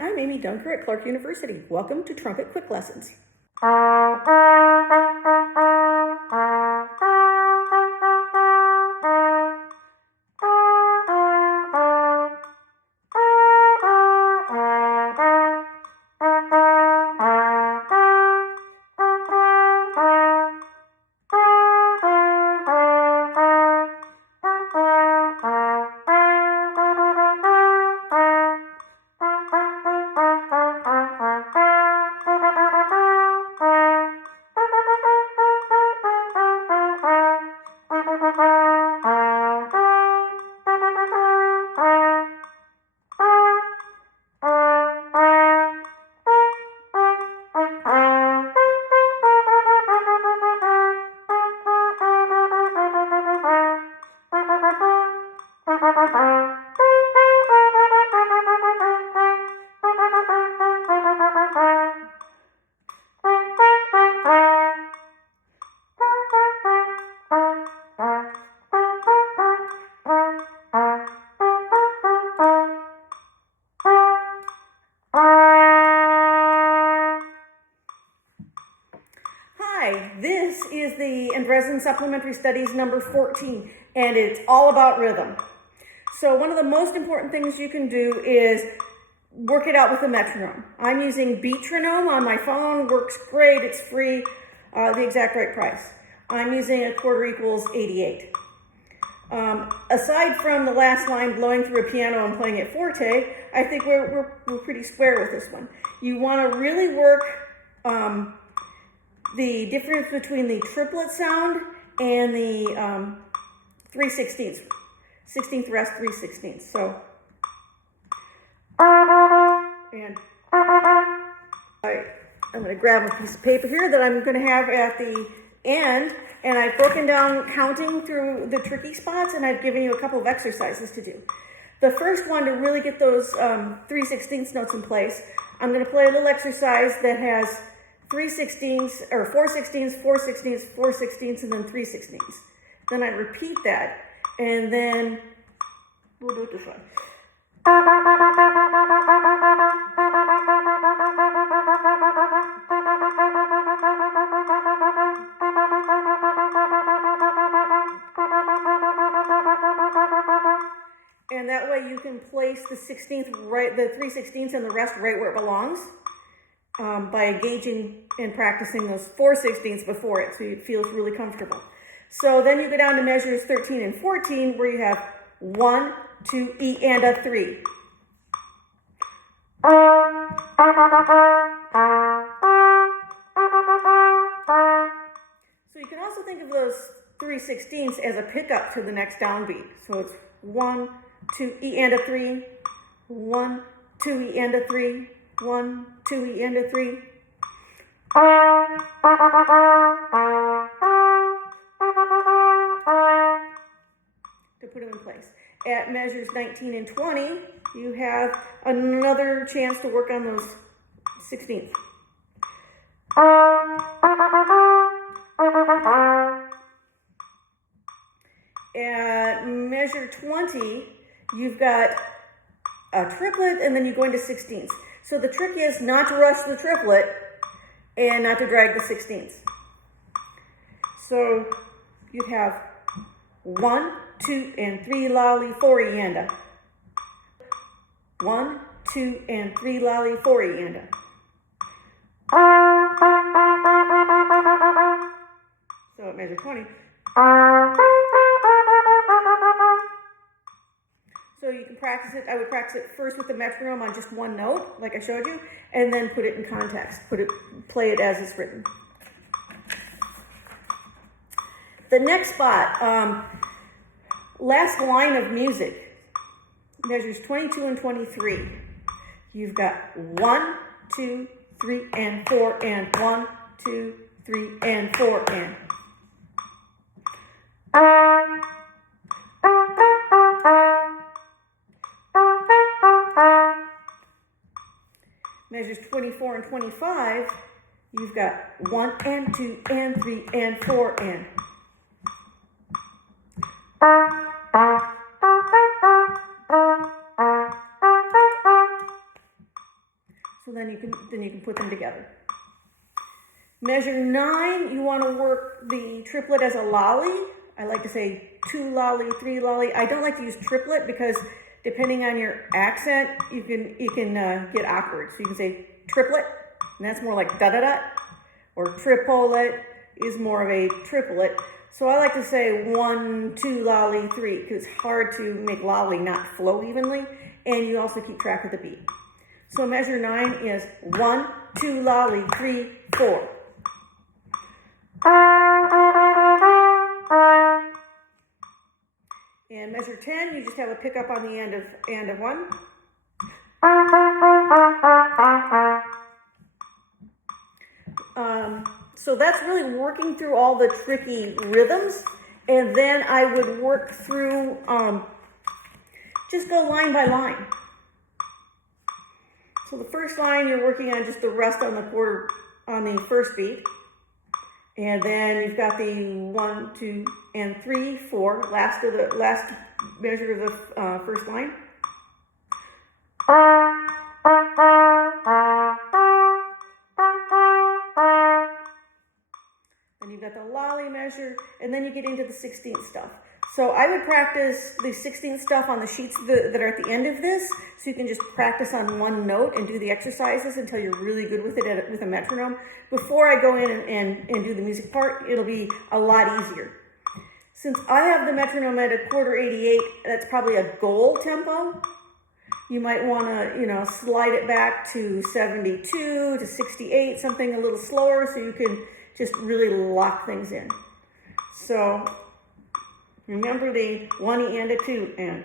I'm Amy Dunker at Clarke University. Welcome to Trumpet Quick Lessons. Hi, this is the Endresen Supplementary Studies number 14, and it's all about rhythm. So one of the most important things you can do is work it out with a metronome. I'm using Metronome on my phone, works great, it's free, the exact right price. I'm using a quarter equals 88. Aside from the last line blowing through a piano and playing it forte, I think we're pretty square with this one. You want to really work the difference between the triplet sound and the 3/16, 16th rest 3/16. So, and I'm going to grab a piece of paper here that I'm going to have at the end, and I've broken down counting through the tricky spots, and I've given you a couple of exercises to do. The first one, to really get those 3/16 notes in place, I'm going to play a little exercise that has 3/16, or 4/16, 4/16, 4/16, and then 3/16. Then I repeat that, and then we'll do it this way. And that way you can place the 16th right, the 3/16 and the rest right where it belongs. By engaging and practicing those 4/16 before it, so it feels really comfortable. So then you go down to measures 13 and 14, where you have 1, 2, E, and a 3. So you can also think of those 3/16 as a pickup to the next downbeat. So it's 1, 2, E, and a 3, 1, 2, E, and a 3, 1, 2, E, and a 3. To put them in place. At measures 19 and 20, you have another chance to work on those 16th. At measure 20, you've got a triplet, and then you go into 16ths. So the trick is not to rush the triplet and not to drag the 16ths. So you'd have 1, 2, and 3 lolly, 4 eanda. 1, 2, and 3 lolly, 4 eanda. So at measure 20. So you can practice it. I would practice it first with the metronome on just one note, like I showed you, and then put it in context. Play it as it's written. The next spot, last line of music, measures 22 and 23. You've got 1, 2, 3, and 4, and 1, 2, 3, and 4, and. Measures 24 and 25, you've got 1 and 2 and 3 and 4 and. So then you can put them together. Measure 9, you want to work the triplet as a lolly. I like to say 2 lolly, 3 lolly. I don't like to use triplet because depending on your accent, you can get awkward. So you can say triplet, and that's more like da-da-da, or triplet is more of a triplet. So I like to say 1, 2 lolly, 3, because it's hard to make lolly not flow evenly, and you also keep track of the beat. So measure 9 is 1, 2 lolly, 3, 4. And measure 10, you just have a pickup on the end of 1. So that's really working through all the tricky rhythms, and then I would work through, just go line by line. So the first line, you're working on just the rest on the quarter, on the first beat. And then you've got the 1, 2, and 3, 4, last measure of the first line. Then you've got the lolly measure, and then you get into the 16th stuff. So I would practice the 16th stuff on the sheets that are at the end of this, so you can just practice on one note and do the exercises until you're really good with it with a metronome. Before I go in and do the music part, it'll be a lot easier. Since I have the metronome at a quarter 88, that's probably a goal tempo. You might want to, slide it back to 72 to 68, something a little slower, so you can just really lock things in. So remember the 1 and a 2 and.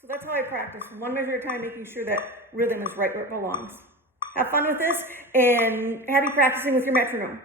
So that's how I practice, one measure at a time, making sure that rhythm is right where it belongs. Have fun with this, and happy practicing with your metronome.